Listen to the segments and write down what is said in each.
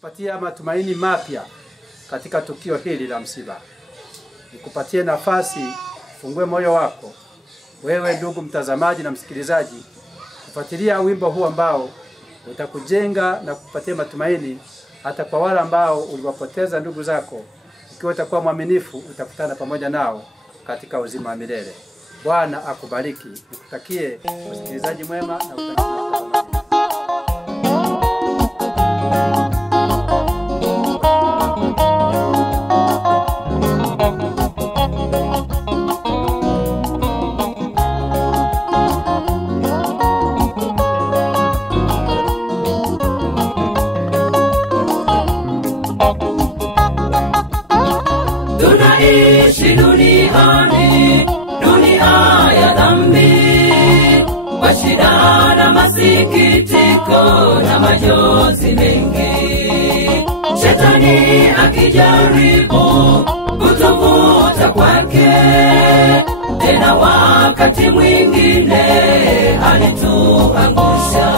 kupatia matumaini mapya katika tukio hili la msiba. Nikupatie nafasi, fungue moyo wako, wewe ndugu mtazamaji na msikilizaji, kufuatilia wimbo huu ambao utakujenga na kupatia matumaini hata kwa wale ambao uliwapoteza ndugu zako. Ikiwa utakuwa mwaminifu, utakutana pamoja nao katika uzima wa milele. Bwana akubariki. Nikutakie usikilizaji mwema na utazamaji. Tunaishi duniani, dunia ya dhambi, kwa shida na masikitiko na majonzi mengi. Shetani akijaribu kutuvuta kwake, tena wakati mwingine alituangusha.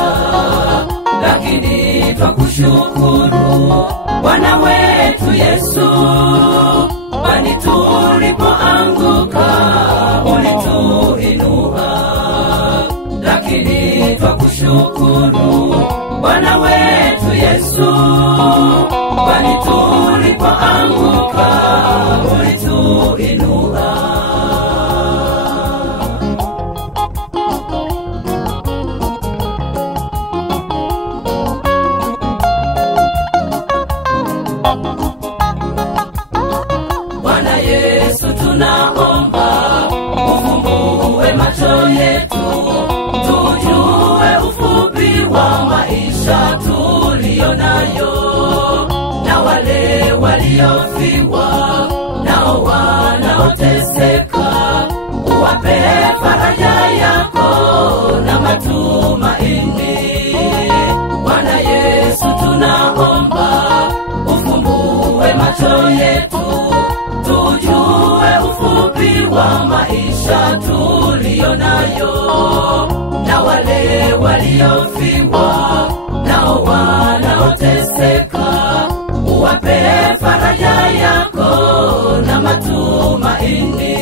Lakini twakushukuru Bwana wetu Yesu, kwani tulipoanguka ulituinua. Lakini twakushukuru Bwana wetu Yesu, kwani tulipoanguka ulituinua. Bwana Yesu, tunaomba ufumbue macho yetu, tujue ufupi wa maisha tulionayo, na wale waliofiwa nao wanaoteseka, uwape faraja yako na matumaini. Bwana Yesu, tunaomba ufumbue macho yetu, tujue ufupi wa maisha tulionayo, na wale waliofiwa nao wanaoteseka, uwape faraja yako na matumaini.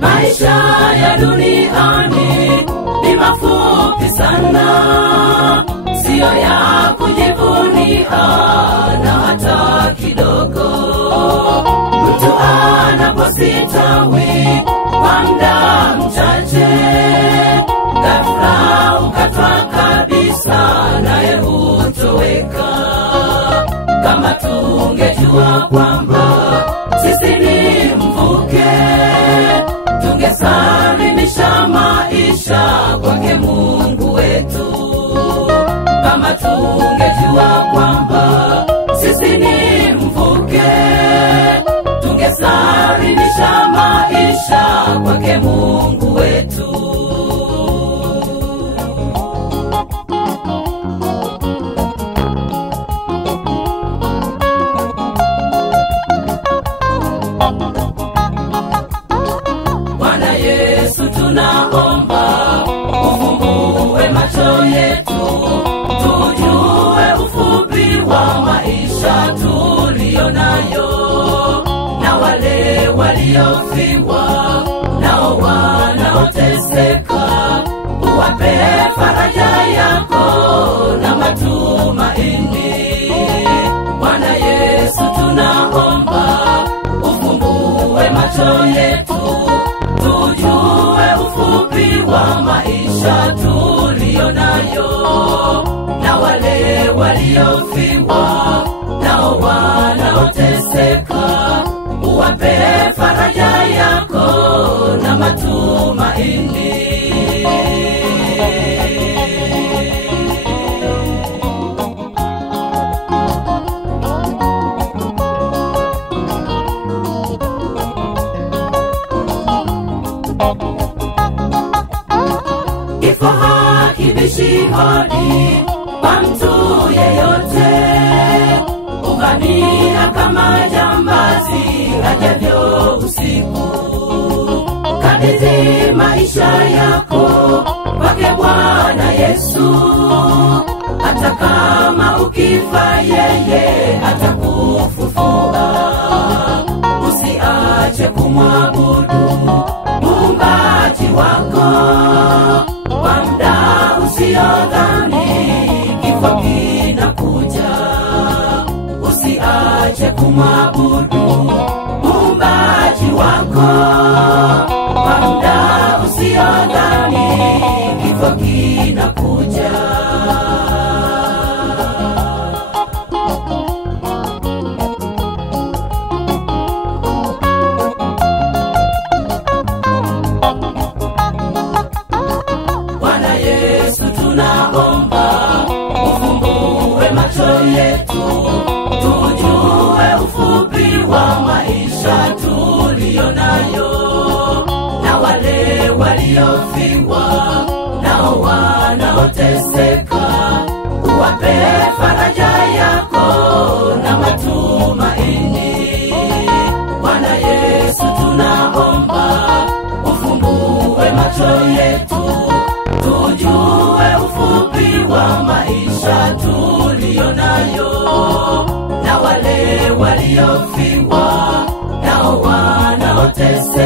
Maisha ya duniani ni mafupi sana, sio ya kujivunia na hata kidogo. Mtu anapositawi kwa muda mchache, ghafla ukatwa kabisa naye hutoweka. Kama tungejua kwamba sisi ni mvuke, tungesalimisha maisha kwake Mungu wetu. Kama tungejua kwamba sisi ni mvuke, tungesalimisha maisha kwake Mungu wetu. Bwana Yesu, tunaomba ufumbue macho yetu, tujue ufupi wa maisha tulionayo, na wale waliofiwa nao wanaoteseka, uwape faraja yako na matumaini. Bwana Yesu, tunaomba ufumbue macho yetu, tujue ufupi wa maisha tulionayo, na wale waliofiwa nao wanaoteseka, uwape faraja yako na matumaini. Kifo hakibishi hodi kwa mtu yeyote, uvamia kama jambazi ajavyo usiku. Kabidhi maisha yako kwake Bwana Yesu, hata kama ukifa yeye atakufufua. Usiache kumwabudu Muumbaji wako kwa muda usiodhani kifo kinakuja. Usiache kumwabudu Muumbaji wako kwa muda usiodhani kifo kinakuja. Bwana Yesu tunaomba ufumbue macho yetu, tujue ufupi wa maisha tulionayo, na wale waliofiwa nao wanaoteseka, uwape faraja yako na matumaini. Bwana Yesu tunaomba ufumbue macho yetu, tujue ufupi wa maisha tulionayo, na wale waliofiwa nao wanaoteseka,